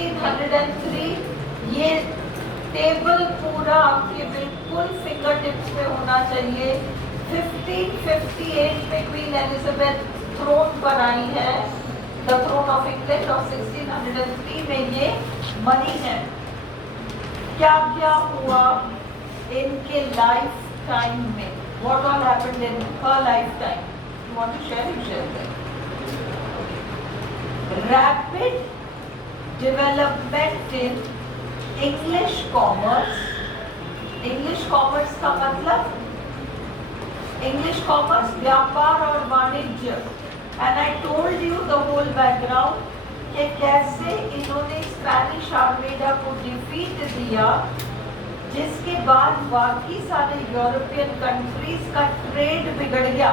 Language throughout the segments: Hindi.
1603 ये टेबल पूरा आपके बिल्कुल फिंगर टिप्स पे होना चाहिए। 1558 में क्वीन एलिजाबेथ थ्रोन बनाई है, द थ्रोन ऑफ इंग्लैंड, और 1603 में ये बनी है। क्या क्या हुआ इनके लाइफ टाइम में? What all happened in her lifetime? You want to share? You share that. Rapid development in English commerce. English commerce का मतलब English commerce व्यापार और वाणिज्य। And I told you the whole background कि कैसे इन्होंने स्पेनिश आर्मेडा को डिफीट दिया, जिसके बाद बाकी सारे यूरोपियन कंट्रीज का ट्रेड बिगड़ गया,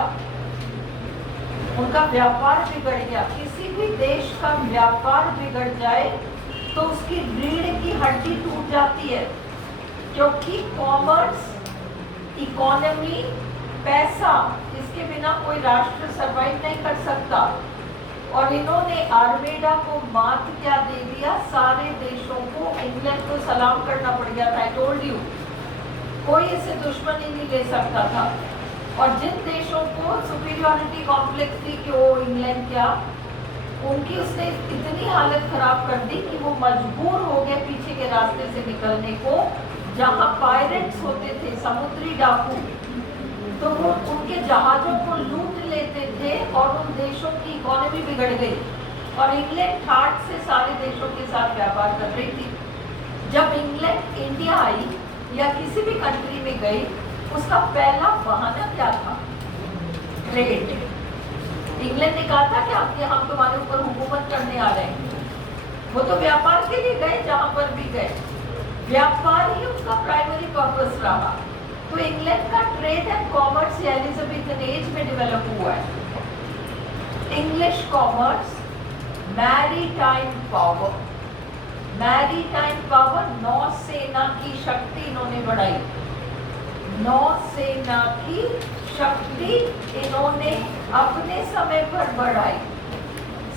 उनका व्यापार बिगड़ गया। किसी भी देश का व्यापार बिगड़ जाए तो उसकी रीढ़ की हड्डी टूट जाती है, क्योंकि कॉमर्स, इकोनॉमी, पैसा, इसके बिना कोई राष्ट्र सर्वाइव नहीं कर सकता। और इन्होंने आर्मेडा को मात क्या दे दिया, सारे देशों को, इंग्लैंड को सलाम करना पड़ गया था। आई टोल्ड यू, कोई इसे दुश्मनी नहीं ले सकता था। और जिन देशों को सुपीरियरिटी कॉम्प्लेक्स थी कि वो इंग्लैंड क्या, उनकी उसने इतनी हालत खराब कर दी कि वो मजबूर हो गए पीछे के रास्ते से निकलने को, जहाँ पायरेट्स होते थे, समुद्री डाकू, तो वो उनके जहाजों को लूट लेते थे और उन देशों की इकोनॉमी बिगड़ गई। और इंग्लैंड ठाट से सारे देशों के साथ व्यापार कर रही थी। जब इंग्लैंड इंडिया आई या किसी भी कंट्री में गई, उसका पहला बहाना क्या था? ट्रेड। इंग्लैंड ने कहा था कि हम तुम्हारे ऊपर हुकूमत करने आ रहे हैं। वो तो व्यापार के लिए गए, जहां पर भी गए व्यापार ही उसका प्राइमरी पर्पस रहा। तो इंग्लैंड का trade and commerce Elizabethan age में डेवलप हुआ है। English commerce, maritime power, maritime power, नौसेना की शक्ति इन्होंने बढ़ाई। नौसेना की शक्ति इन्होंने अपने समय पर बढ़ाई।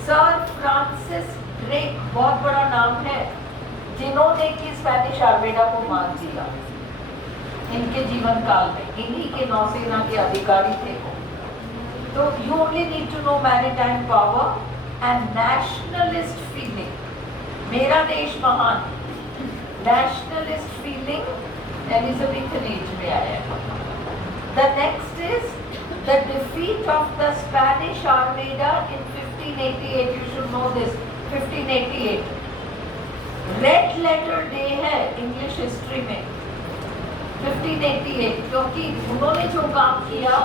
सर फ्रांसिस ड्रेक बहुत बड़ा नाम है, जिन्होंने की स्पेनिश आर्मेडा को मार दिया इनके जीवन काल में। इन्हीं के नौसेना के अधिकारी थे वो। तो you only need to know maritime power and nationalist feeling. मेरा देश महान, नेशनलिस्ट फीलिंग एलिजाबेथन एज में आया है। The next is the defeat of the Spanish Armada in 1588। You should know this, 1588 red letter day है इंग्लिश हिस्ट्री में, 1588, क्योंकि उन्होंने जो काम किया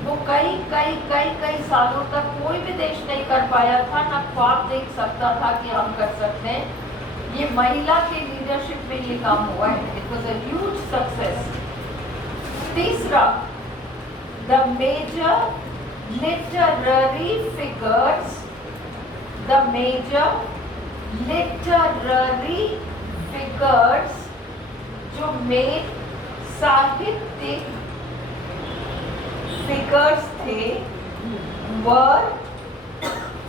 वो कई सालों तक कोई भी देश नहीं कर पाया था, ना ख्वाब देख सकता था कि हम कर सकते हैं। ये महिला के लीडरशिप में ये काम हुआ है। It was a huge success. तीसरा, the major literary figures, the major literary figures, जो मेन साहित्यिक फिगर्स थे, वर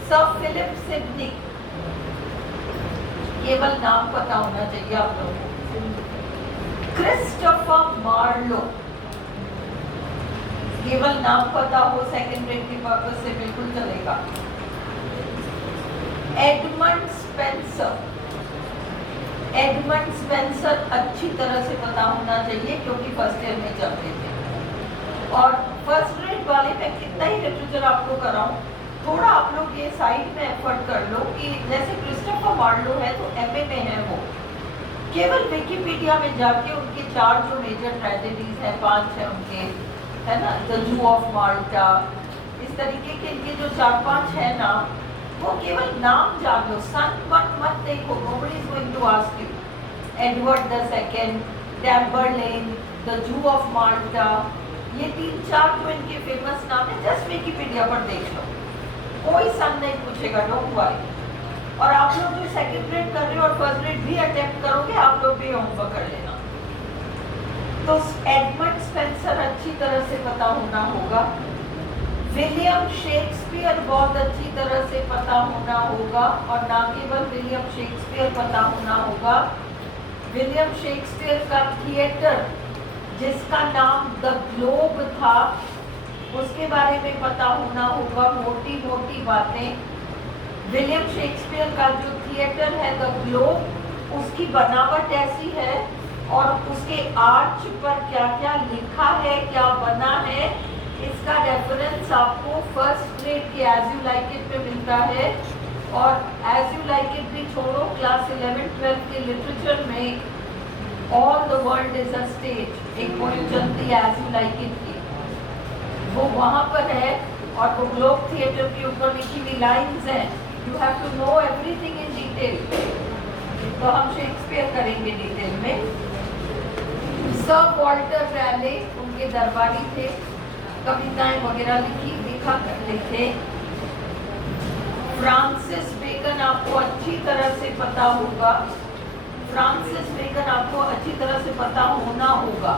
सर फिलिप सिडनी। केवल नाम पता होना चाहिए आप लोगों को। क्रिस्टोफर मार्लो, केवल नाम पता हो, सेकंड ग्रेड के पर्पस से बिल्कुल चलेगा। एडमंड स्पेंसर, एडमंड स्पेंसर अच्छी तरह से पता होना चाहिए क्योंकि फर्स्ट ईयर में चलते थे। और फर्स्ट ग्रेड वाले मैं कितना ही लिटरेचर आपको कराऊं, थोड़ा आप लोग ये साइड में एफर्ट कर लो कि जैसे क्रिस्टोफर मार्लो है तो एमए में है वो, केवल विकिपीडिया में जाके उनके 4 जो मेजर ट्रेजेडीज हैं, 5 है उनके, है ना, द जू ऑफ माल्टा, इस तरीके के इनके जो 4-5 है ना, वो केवल नाम जान लो, सन मत देखो, nobody is going to ask you. Edward II, Tamburlaine, the Jew of Malta, ये 3-4 जो इनके फेमस नाम है, जस्ट विकिपीडिया पर देख लो, कोई सन नहीं पूछेगा, डोंट वरी। और आप लोग जो सेकंड ग्रेड कर रहे हो और फर्स्ट ग्रेड भी अटेम्प्ट करोगे, आप लोग भी होमवर्क कर लेना। तो एडमंड स्पेंसर अच्छी तरह से पता होना होगा। विलियम शेक्सपियर बहुत अच्छी तरह से पता होना होगा, और ना केवल विलियम शेक्सपियर पता होना होगा, विलियम शेक्सपियर का थिएटर जिसका नाम द ग्लोब था उसके बारे में पता होना होगा, मोटी मोटी बातें। विलियम शेक्सपियर का जो थिएटर है द ग्लोब, उसकी बनावट ऐसी है और उसके आर्च पर क्या क्या लिखा है, क्या बना है, इसका रेफरेंस आपको फर्स्ट ग्रेड के एज यू लाइक इट में मिलता है। और एज यू लाइक इट भी छोड़ो, क्लास 11-12 के लिटरेचर में all the world is a stage एक पोएम चलती है एज यू लाइक इट की, वो वहाँ पर है। और वो ग्लोब थिएटर के ऊपर लिखी हुई लाइन्स हैं, you have to know everything in detail. तो हम शेक्सपियर करेंगे डिटेल में। सर वॉल्टर रैले उनके दरबारी थे, कविताएं वगैरह लिखा करते थे। फ्रांसिस बेकन आपको अच्छी तरह से पता होगा, फ्रांसिस बेकन आपको अच्छी तरह से पता होना होगा।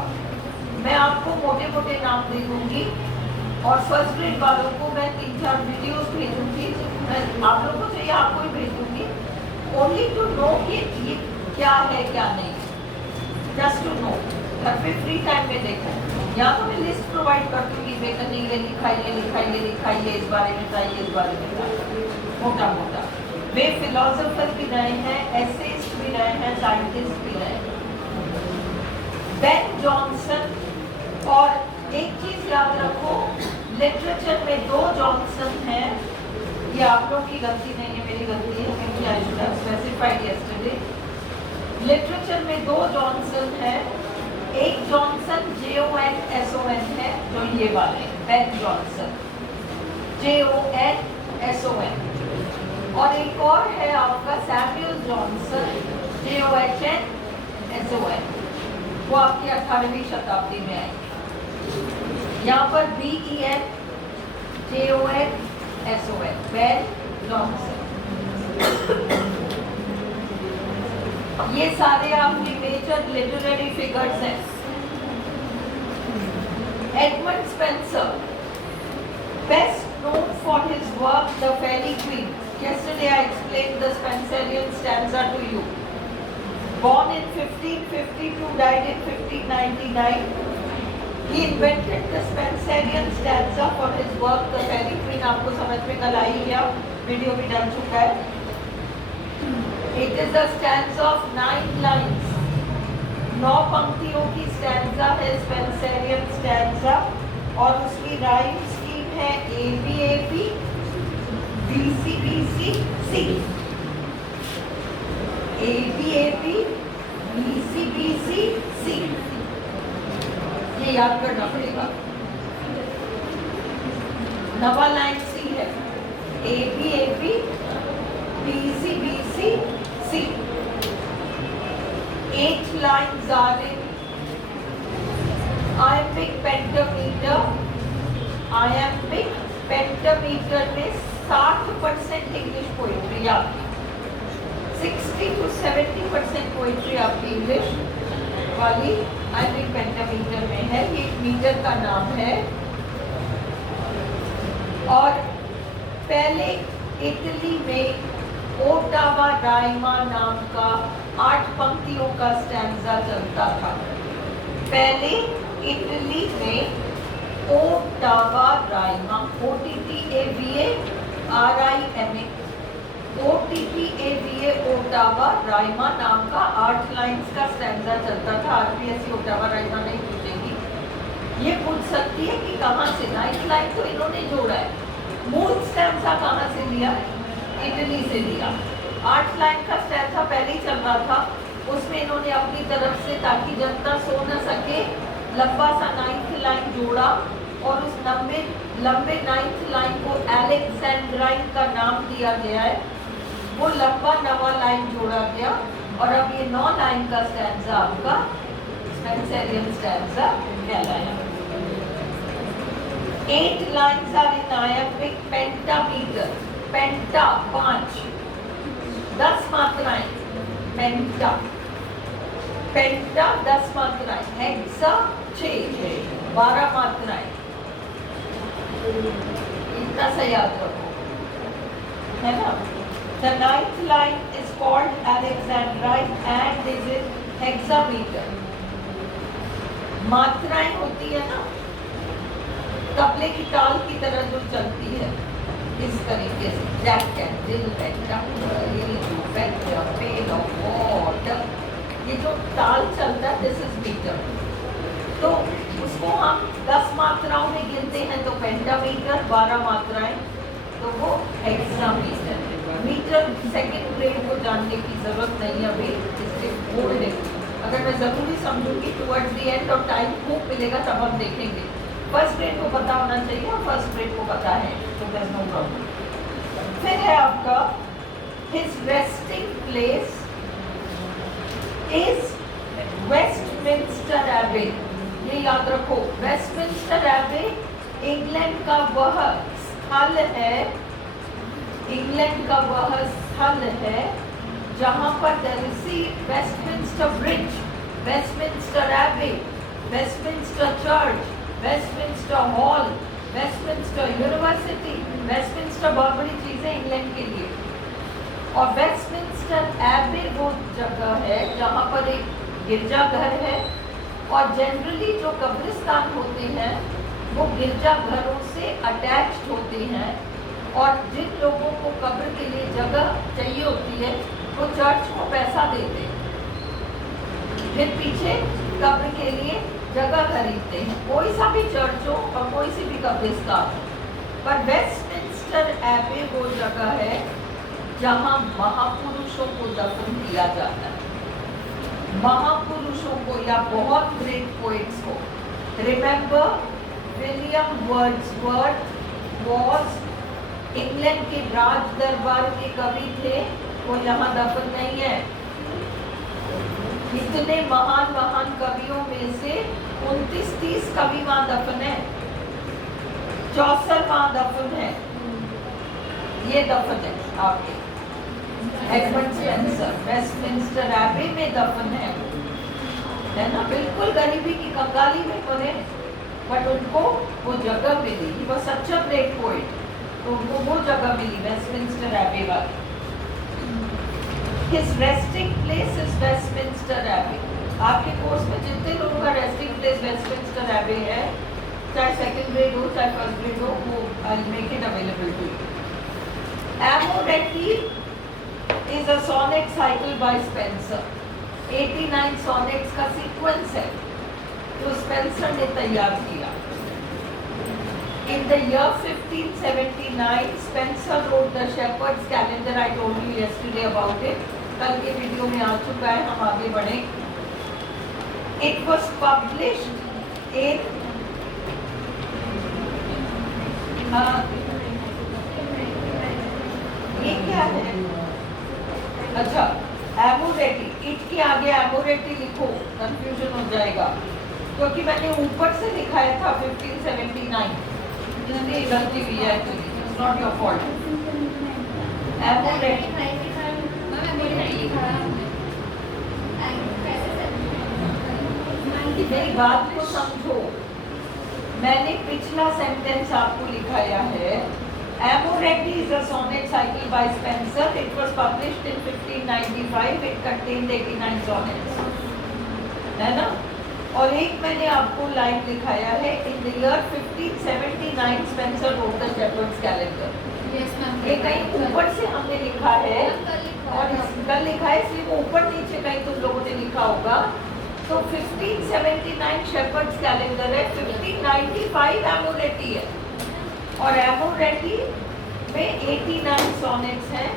मैं आपको मोटे मोटे नाम दे दूंगी और फर्स्ट ग्रेड वालों को मैं 3-4 वीडियोस भेजूंगी, मैं आप लोगों को चाहिए आपको ही भेजूंगी, ओनली टू नो कि ये क्या है क्या नहीं, जस्ट टू नो। घर पे फ्री टाइम में देखो, या तो मैं लिस्ट प्रोवाइड कर दूंगी, बेकन ने ये लिखाइए, इस बारे में चाहिए, इस बारे में चाहिए, मोटा मोटा। वे फिलोसोफर भी रहे हैं, एसेइस्ट भी रहे हैं, साइंटिस्ट भी रहे हैं। बेन जॉनसन, और एक चीज याद रखो, लिटरेचर में 2 जॉनसन हैं, ये आप लोग की गलती नहीं है, मेरी गलती है, क्योंकि I should have specified yesterday. Literature में 2 जॉनसन हैं, एक जॉनसन JONSON है जो ये वाले बेन जॉनसन JONSON, और एक और है आपका सैमुअल जॉनसन JOHNSON, वो आपकी 18वीं शताब्दी में आई। यहाँ पर BEN JONSON बेन जॉनसन। ये सारे आपके मेजर लिटरेरी फिगर्स हैं। Edmund Spenser, best known for his work the Faerie Queene. Yesterday I explained the Spenserian stanza to you. Born in 1552, died in 1599. He invented the Spenserian stanza for his work the Fairy Queen। आपको समझ में कल आई गया, वीडियो भी डाल चुका है। It is a stanza of 9 lines, 9 पंक्तियों की stanza है Spenserian stanza, और उसकी राइम स्कीम है ABAB BCBC C। ABAB BCBC C, ये याद करना पड़ेगा। नवा लाइन C है, ABAB BCBC C। 8 lines are in iambic pentameter। iambic pentameter में 60% इंग्लिश पोइट्री आपकी, 60 to 70% पोइट्री आपकी इंग्लिश वाली iambic pentameter में है। ये मीटर का नाम है। और पहले इटली में ओटावा राइमा नाम का 8 पंक्तियों का स्टैंजा चलता था। पहले इटली में Ottawa Raima, OTTAVA RIMA, OTTAVA Ottawa Raima नाम का 8 लाइन्स का स्टैंजा चलता था। RPSC ओटावा राइमा नहीं पूछेगी, ये पूछ सकती है कि कहाँ से 9th लाइन तो इन्होंने जोड़ा है, मूल स्टैंजा कहाँ से लिया, इटली से लिया। 8 लाइन का स्टैंजा पहले ही चल रहा था, उसमें इन्होंने अपनी तरफ से, ताकि जनता सो न सके, लंबा सा 9th लाइन जोड़ा, और उस लंबे 9th लाइन को अलेक्जेंड्राइन का नाम दिया गया है। वो लंबा नवा लाइन जोड़ा गया, और अब ये 9 लाइन का स्टैंजा आपका स्पेंसरियन स्टैंजा कहलाया। 8 lines are in iambic pentameter। पेंटा 5, 10 मात्राएं, पेंटा 10 मात्राएं, हेक्सा 6, 12 मात्राएं। इतना सा याद रखो, है ना। The ninth line is called Alexandrine and this is hexameter. मात्राएं होती है ना, तबले की ताल की तरह जो चलती है इस तरीके से, jack candle, pan of water, ये जो ताल चलता है दिस इज मीटर। तो उसको हम 10 मात्राओं में गिनते हैं तो पेंटामीटर, 12 मात्राएं तो वो हेक्सामीटर। मीटर सेकंड ग्रेड को जानने की जरूरत नहीं है अभी, इससे बोल्ड है। अगर मैं जरूरी समझूंगी टुवर्ड्स द एंड और टाइम खूब मिलेगा तब हम देखेंगे। फर्स्ट ग्रेड को पता होना चाहिए और फर्स्ट ग्रेड को पता है तो देयर इज नो प्रॉब्लम। फिर है आपका his resting place is Westminster एबे। ये याद रखो, वेस्टमिंस्टर एबे इंग्लैंड का वह स्थल है, इंग्लैंड का वह स्थल है जहां पर वेस्टमिंस्टर ब्रिज, वेस्टमिंस्टर एबे, Westminster church, Westminster hall, Westminster university, Westminster बहुत बड़ी चीज है इंग्लैंड के लिए। और वेस्टमिंस्टर एबे वो जगह है जहां पर एक गिरजाघर है और जनरली जो कब्रिस्तान होते हैं वो गिरजाघरों से अटैच्ड होते हैं और जिन लोगों को कब्र के लिए जगह चाहिए होती है वो चर्च को पैसा देते हैं, फिर पीछे कब्र के लिए जगह खरीदते हैं, कोई सा भी चर्च हो और कोई सी भी कब्रिस्तान हो। पर वेस्टमिंस्टर एबे वो जगह है जहां महापुरुषों को दफन किया जाता है, महापुरुषों को या बहुत ग्रेट पोइट्स को। Remember William Wordsworth was England के राज दरबार के कवि थे, वो यहाँ दफन नहीं है। इतने महान महान कवियों में से 29-30 कवि वहां दफन है, चौसर वहां दफन है, ये दफन है आपके एडमंड स्पेंसर वेस्टमिंस्टर एबे में दफन है ना। बिल्कुल गरीबी की कंगाली में पड़े बट उनको वो जगह मिली, वो सच्चा ग्रेट पोइट, तो उनको वो जगह मिली वेस्टमिंस्टर एबे वाली। His resting place is Westminster Abbey. आपके कोर्स में जितने लोगों का रेस्टिंग प्लेस वेस्टमिंस्टर एबे है, चाहे सेकंड ग्रेड हो चाहे फर्स्ट ग्रेड हो, वो I'll make it available to you. Amoretti is a sonnet cycle by Spenser. 89 sonnets का सीक्वेंस है जो स्पेंसर ने तैयार किया। In the year 1579, Spenser wrote the Shepherd's Calendar. I told you yesterday about it. कल के वीडियो में आ चुका है, हम आगे बढ़े। It was published in ये क्या है? अच्छा, एमोरेटी, इट के आगे एमोरेटी लिखो, कंफ्यूजन हो जाएगा क्योंकि मैंने ऊपर से लिखाया था 1579, इसलिए गलती हुई है actually, it's not your fault. एमोरेटी मेरी बात को समझो, मैंने पिछला सेंटेंस आपको लिखाया है। Amoretti is a sonnet cycle by Spenser. It was published in 1595. It contained 89 sonnets, है ना। और एक मैंने आपको लाइन लिखाया है, in the year 1579 Spenser wrote the Shepherd's Calendar. ये कहीं ऊपर से हमने लिखा है और कल लिखा है, इसलिए वो ऊपर नीचे कहीं तुम लोगों ने लिखा होगा। तो 1579 शेपर्ड्स कैलेंडर है, 1595 एमोरेटी है और एमोरेटी में 89 सॉनेट्स हैं।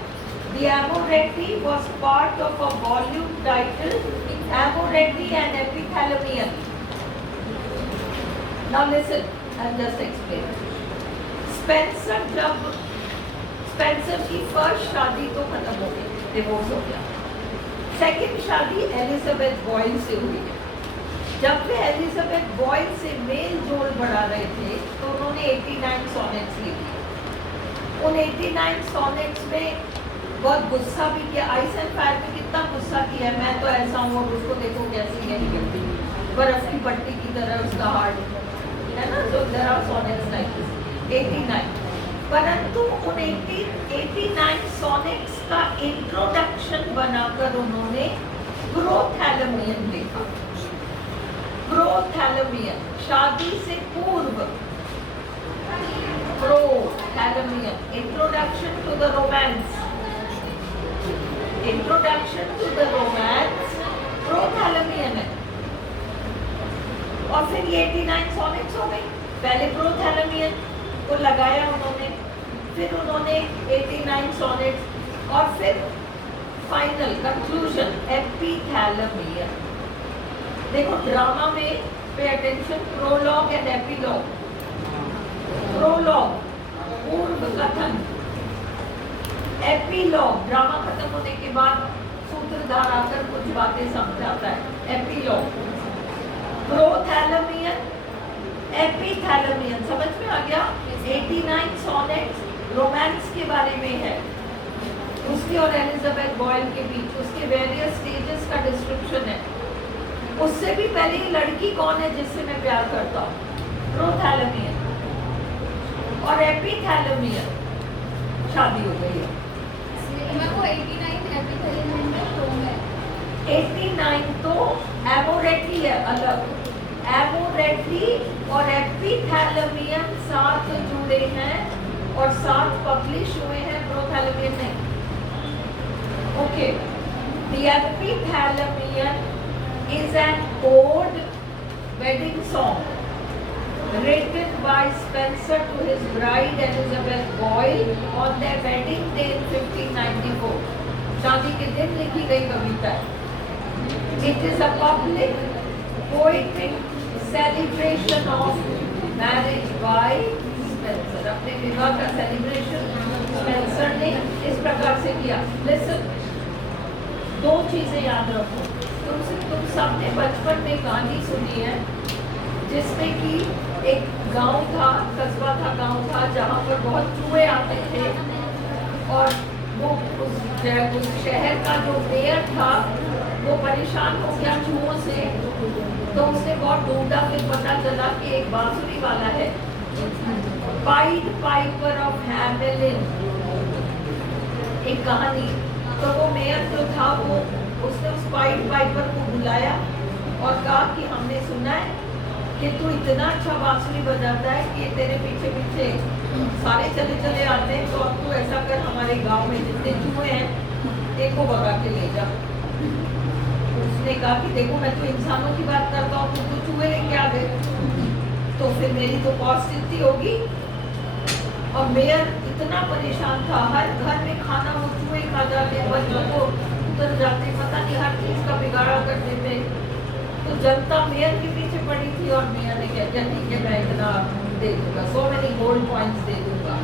The Amoretti was part of a volume titled Amoretti and Epithalamion. Now listen, I'll just explain. Spencer की फर्स्ट शादी तो खत्म हो गई, डिवोर्स हो गया। सेकंड शादी एलिजाबेथ बॉयल से हुई है। जब वे एलिजाबेथ बॉयल से मेल जोल बढ़ा रहे थे तो उन्होंने 89 सॉनेट्स लिखे। उन 89 सॉनेट्स में बहुत गुस्सा भी किया। आइस एंड फायर में कितना गुस्सा किया है, मैं तो ऐसा हूँ और उसको देखो कैसी है निकलती बर्फ की पट्टी की तरह उसका हार्ट है ना। तो there are sonnets like this. 89। परंतु उन 89 सोनेट्स का इंट्रोडक्शन बनाकर उन्होंने प्रोथैलेमियन लिखा। प्रोथैलेमियन, शादी से पूर्व, प्रोथैलेमियन, introduction to the romance, introduction to the romance प्रोथैलेमियन है। और फिर ये 89 सोनेट्स हो गई। पहले प्रोथैलेमियन को लगाया उन्होंने, फिर उन्होंने 89 सोनेट्स, और फिर फाइनल कंक्लूजन एपिथैलेमियन। देखो ड्रामा में pay attention, prologue and epilogue. Prologue पूर्व कथन, एपिलॉग ड्रामा खत्म होने के बाद सूत्रधार आकर कुछ बातें समझाता है, एपिलॉग। प्रोथैलेमियन, एपिथैलेमियन, समझ में आ गया? 89 सोनेट्स रोमांस के बारे में है, उसके और एलिजाबेथ बॉयल के बीच, उसके वेरियस स्टेजेस का डिस्क्रिप्शन है। उससे भी पहले ये लड़की कौन है जिससे मैं प्यार करता हूँ, प्रोथैलेमियन। और एपिथैलेमियन, शादी हो गई है। 89 तो एमोरेटी है अलग, एमोरेटी और एपिथैलेमियन साथ जुड़े हैं और साथ पब्लिश हुए हैं, प्रोथैलेमियन नहीं। Okay, the एपिथैलेमियन is an ode wedding song written by Spencer to his bride Elizabeth Boyle on their wedding day in 1594. शादी के दिन लिखी गई कविता है। It is a public poetic celebration of marriage by Spencer. अपने विवाह का सेलिब्रेशन स्पेंसर ने इस प्रकार से किया। Listen, दो चीजें याद रखो। तुम सबने बचपन में कहानी सुनी है जिसमें कि एक गांव था, कस्बा था, गांव था, जहाँ पर बहुत चूहे आते थे, और वो उस शहर का जो मेयर था वो परेशान हो गया चूहों से, तो उसने बहुत ढूंढा, फिर पता चला कि एक बांसुरी वाला है, पाइड पाइपर ऑफ हैमेलिन, एक कहानी। तो वो मेयर जो था वो उसने उस पाइड पाइपर को बुलाया और कहा कि हमने सुना है कि तू इतना अच्छा बांसुरी बजाता है कि तेरे पीछे पीछे सारे चले चले आते हैं, तो अब तू ऐसा कर, हमारे गांव में जितने चूहे हैं एक को भगा के ले जा। उसने कहा कि देखो मैं तो इंसानों की बात करता हूँ, तू तो चूहे लेके आ गए, तो फिर मेरी तो कॉस्ट इतनी होगी। और मेयर इतना परेशान था, हर घर में खाना वो चूहे खा जाते, बच्चों को उतर जाते, पता नहीं हर चीज का बिगाड़ा करते थे। तो जनता मेयर के पीछे पड़ी थी और मेयर ने कहा ठीक है मैं इतना दे दूंगा, 100 मैनी गोल्ड पॉइंट्स दे दूंगा,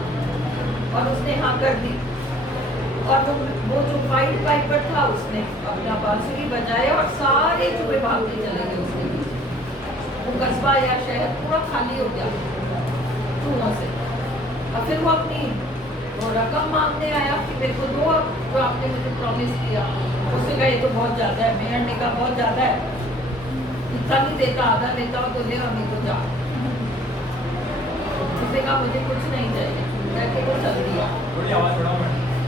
और उसने हाँ कर दी। और वो जो पाइड पाइपर था उसने अपना बांसुरी बजाया और सारे चूहे भागते चले गए उसके पीछे। वो कस्बा या शहर पूरा खाली हो गया चूहों से। और फिर वो अपनी वो रकम मांगने आया कि मेरे को दो जो आपने मुझे प्रॉमिस किया। उसने कहा ये तो बहुत ज़्यादा है। मेयर ने कहा बहुत ज़्यादा है, इतना नहीं देता, आधा लेता हो तो ले, और नहीं तो जा। उसने कहा मुझे कुछ नहीं चाहिए, कहते को चल दिया।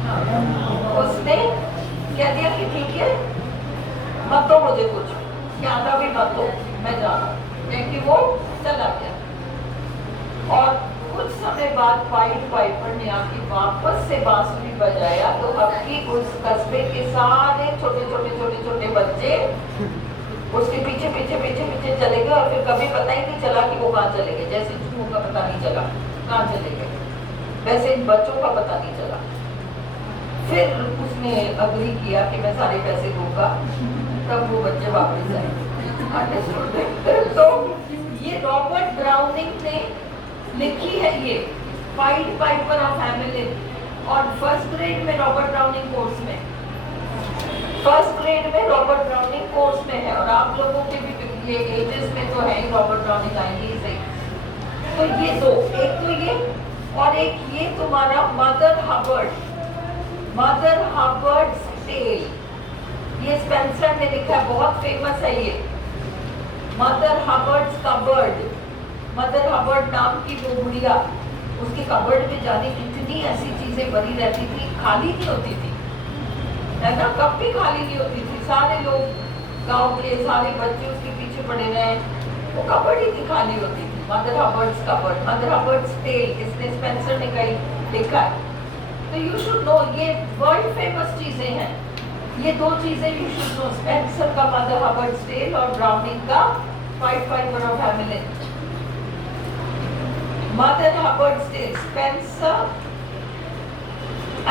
हाँ, उसने कह दिया कि ठीक है मत दो मुझे कुछ, कि आधा भी मत दो, मैं जा रहा हूँ, क्योंकि वो चला गया। और कुछ समय बाद पाइड पाइपर ने आके वापस से बांसुरी बजाया, तो अबकी उस कस्बे के सारे छोटे छोटे छोटे छोटे बच्चे उसके पीछे पीछे पीछे पीछे चले गए, और फिर कभी पता ही नहीं चला कि वो कहाँ चले गए। जैसे चूहों का पता नहीं चला कहाँ चले गए, वैसे इन बच्चों का पता नहीं चला। फिर उसने अग्री किया कि मैं सारे पैसे दूंगा, तब वो बच्चे वापस आए। तो ये रॉबर्ट ब्राउनिंग ने लिखी है ये पाइड पाइपर ऑफ हैमेलिन, और फर्स्ट ग्रेड में रॉबर्ट ब्राउनिंग कोर्स में, फर्स्ट ग्रेड में रॉबर्ट ब्राउनिंग कोर्स में है। और आप लोगों के भी ये एजेस में तो है ही, रॉबर्ट ब्राउनिंग आएंगे से। तो ये दो, एक तो ये और एक ये तुम्हारा मदर हबर्ड, मदर हबर्ड्स टेल, ये स्पेंसर ने लिखा है, बहुत फेमस है ये। मदर हबर्ड्स कबर्ड, मदर हबर्ड नाम की वो बुढ़िया, उसकी कबर्ड में जाने कितनी ऐसी चीजें भरी रहती थी, खाली नहीं होती थी, है ना, कब भी खाली नहीं होती थी। सारे लोग गांव के सारे बच्चे उसके पीछे पड़े रहे, वो कबर्ड ही नहीं खाली होती थी। मदर हबर्ड्स कबर्ड, मदर हबर्ड्स टेल, इसने स्पेंसर ने कहीं लिखा है। तो यू शुड नो, ये वर्ल्ड फेमस चीजें हैं, ये दो चीजें यू शुड नो, स्पेंसर का मदर हबर्ड्स टेल और ब्राउनिंग का pied fibre of हैमिलिन। Mother हबर्ड्स tell, Spencer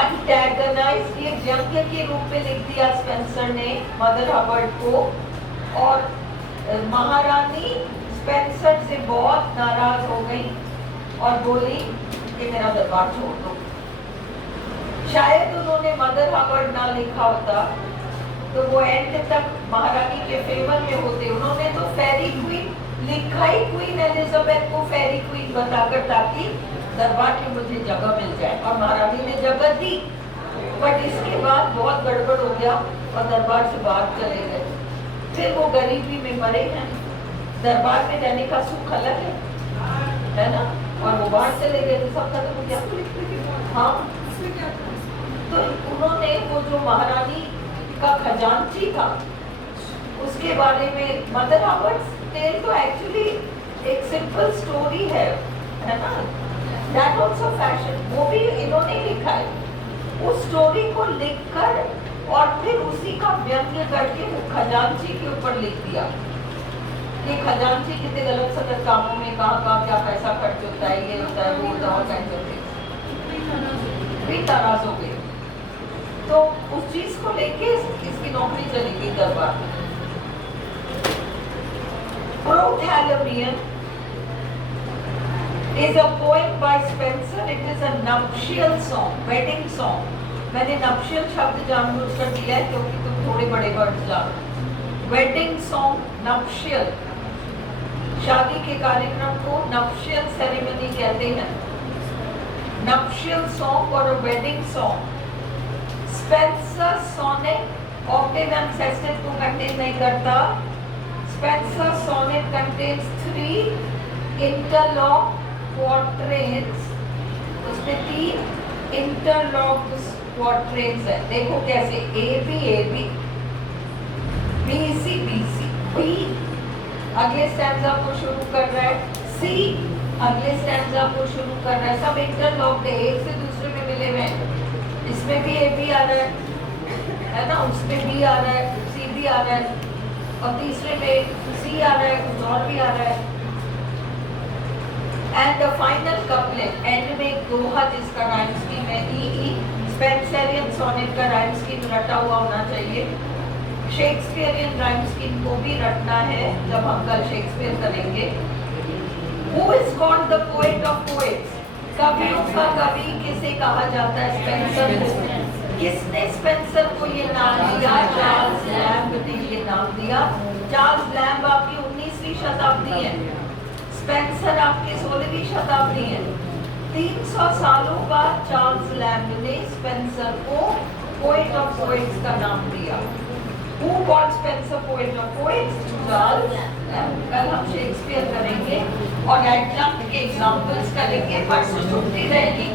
antagonise, ये व्यंग्य के रूप में लिख दिया स्पेंसर ने मदर हबर्ड को, और महारानी स्पेंसर से बहुत नाराज हो गई और बोली कि मेरा दरबार छोड़ दो। शायद उन्होंने मदर हबर्ड ना लिखा होता तो वो एंड तक महारानी के फेवर में होते। उन्होंने तो फेरी क्वीन लिखा ही क्वीन एलिजाबेथ को फेरी क्वीन बताकर, ताकि दरबार में मुझे जगह मिल जाए, और महारानी ने जगह दी। बट इसके बाद बहुत गड़बड़ हो गया और दरबार से बाहर चले गए। फिर वो गरीबी में मरे हैं। दरबार में रहने का सुख अलग है ना, और वो बाहर चले गए तो सब खत्म हो गया। हाँ, तो उन्होंने वो जो महारानी का खजांची था उसके बारे में, मदर हबर्ड्स टेल तो एक्चुअली एक सिंपल स्टोरी है ना, दैट ऑल्सो फैशन, वो भी इन्होंने लिखा है। उस स्टोरी को लिखकर और फिर उसी का व्यंग्य करके खजांची के ऊपर लिख दिया कि खजांची कितने गलत सलत कामों में कहाँ क्या पैसा खर्च होता है, ये होता है, वो होता है, भी नाराज हो गए। तो उस चीज को लेके इसकी नौकरी चली गई दरबार में। Protalarian is a poem by Spencer. It is a nuptial song, wedding song. मैंने nuptial शब्द जानबूझकर दिया है क्योंकि तुम थोड़े बड़े वर्ड जानो। Wedding song, nuptial, शादी के कार्यक्रम को nuptial ceremony कहते हैं। Nuptial song or a wedding song. Spencer's sonnet, octave and sestet को contain नहीं करता। Spencer's sonnet contains 3 interlocked quatrains. उसमें 3 interlocked quatrains है। देखो कैसे, A B B C B अगले स्टैंजा को शुरू कर रहा है, C अगले स्टैंजा को शुरू कर रहा है, सब इंटरलॉक्ड है, एक से दूसरे में मिले हुए हैं। इसमें भी A B आ रहा है ना, उसमें B आ रहा है, C भी आ रहा है, और तीसरे में C आ रहा है, कुछ और भी आ रहा है। And the final couplet, and में एक दोहा जिसका राइम स्कीम है ई। स्पेंसरियन सोनेट का राइम स्कीम रटा हुआ होना चाहिए। शेक्सपियरियन राइम स्कीम को भी रटना है जब हम कल शेक्सपियर करेंगे। Who is called the poet of poets? कवियों का कवि किसे कहा जाता है? स्पेंसर को। किसने स्पेंसर को ये नाम दिया? चार्ल्स लैम्ब ने ये नाम दिया। चार्ल्स लैम्ब आपकी 19वीं शताब्दी है, स्पेंसर आपकी 16वीं शताब्दी है। 300 सालों बाद चार्ल्स लैम्ब ने स्पेंसर को पोएट ऑफ पोएट्स का नाम दिया। Who called Spencer poet of poets? Charles Lamb। कल हम शेक्सपियर करेंगे और एडजंक्ट के एग्जाम्पल्स करेंगे, पर छुट्टी रहेगी।